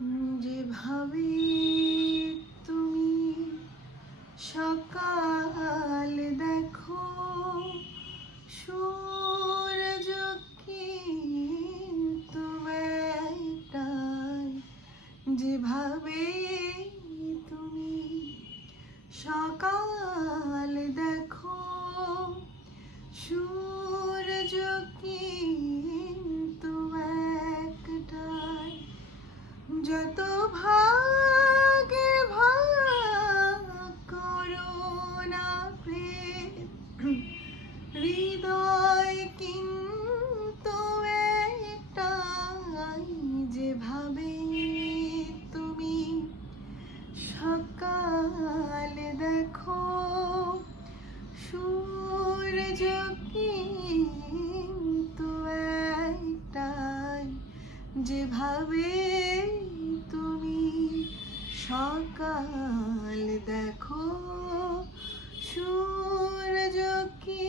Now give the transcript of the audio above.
যেভাবে তুমি সকাল দেখো সূরজ কিন্তু একটাই, যেভাবে তুমি সকাল দেখো সূরজ কিন্তু একটাই। যত ভাগে ভাগ করো না প্রেম, হৃদয় কিন্তু একটাই। যেভাবে তুমি সকাল দেখো সূরজ কিন্তু একটাই, যেভাবে তুমি সকাল দেখো সূরজ কি